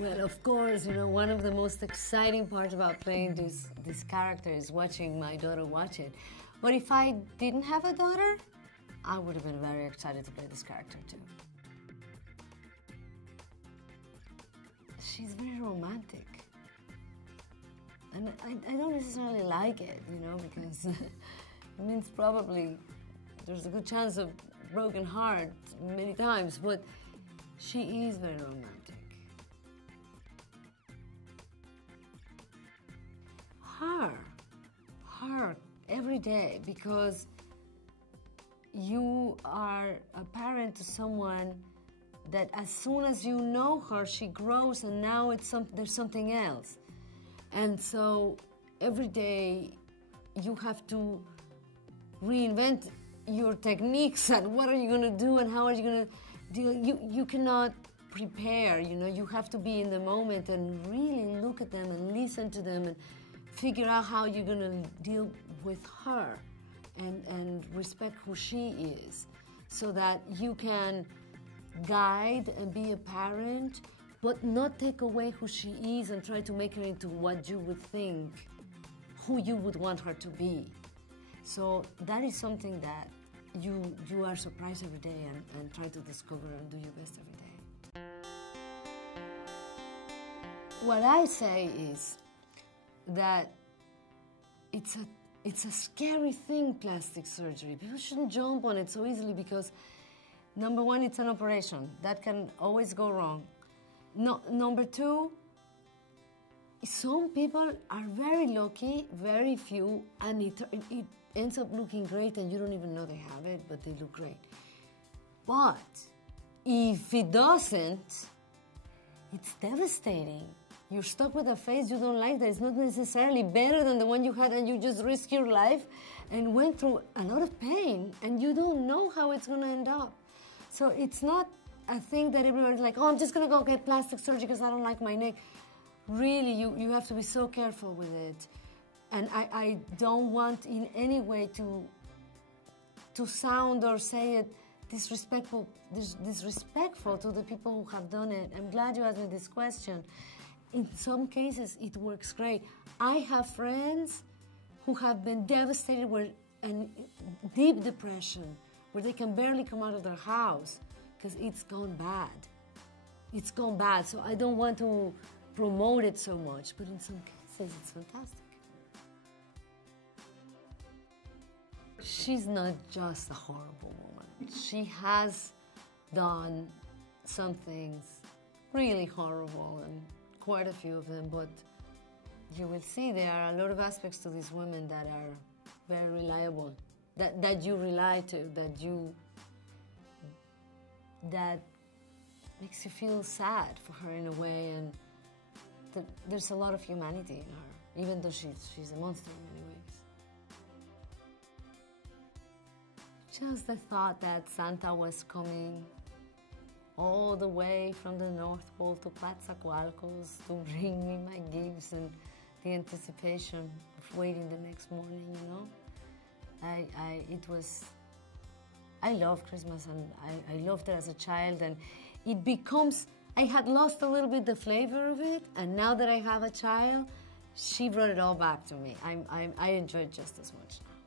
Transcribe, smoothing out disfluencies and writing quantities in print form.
Well, of course, you know, one of the most exciting parts about playing this character is watching my daughter watch it. But if I didn't have a daughter, I would have been very excited to play this character too. She's very romantic. And I don't necessarily like it, you know, because it means probably there's a good chance of broken heart many times, but she is very romantic. Her, every day, because you are a parent to someone that as soon as you know her, she grows and now there's something else. And so every day you have to reinvent your techniques and what are you going to do and how are you going to deal. You cannot prepare, you know, you have to be in the moment and really look at them and listen to them and figure out how you're going to deal with her and respect who she is so that you can guide and be a parent but not take away who she is and try to make her into what you would think, who you would want her to be. So that is something that you are surprised every day and try to discover and do your best every day. What I say is that it's a scary thing, plastic surgery. People shouldn't jump on it so easily because, number one, it's an operation. That can always go wrong. No, number two, some people are very lucky, very few, and it ends up looking great and you don't even know they have it, but they look great. But if it doesn't, it's devastating. You're stuck with a face you don't like that is not necessarily better than the one you had, and you just risked your life and went through a lot of pain and you don't know how it's going to end up. So it's not a thing that everybody's like, oh, I'm just going to go get plastic surgery because I don't like my neck. Really, you have to be so careful with it. And I don't want in any way to sound or say it disrespectful to the people who have done it. I'm glad you asked me this question. In some cases, it works great. I have friends who have been devastated and deep depression, where they can barely come out of their house because it's gone bad. It's gone bad, so I don't want to promote it so much, but in some cases, it's fantastic. She's not just a horrible woman. She has done some things really horrible, and quite a few of them, but you will see there are a lot of aspects to these women that are very reliable, that you rely to, that makes you feel sad for her in a way, and there's a lot of humanity in her, even though she's a monster in many ways. Just the thought that Santa was coming all the way from the North Pole to Coatzacoalcos to bring me my gifts, and the anticipation of waiting the next morning, you know. I love Christmas, and I loved it as a child, and it becomes, I had lost a little bit the flavor of it, and now that I have a child, she brought it all back to me. I enjoy it just as much now.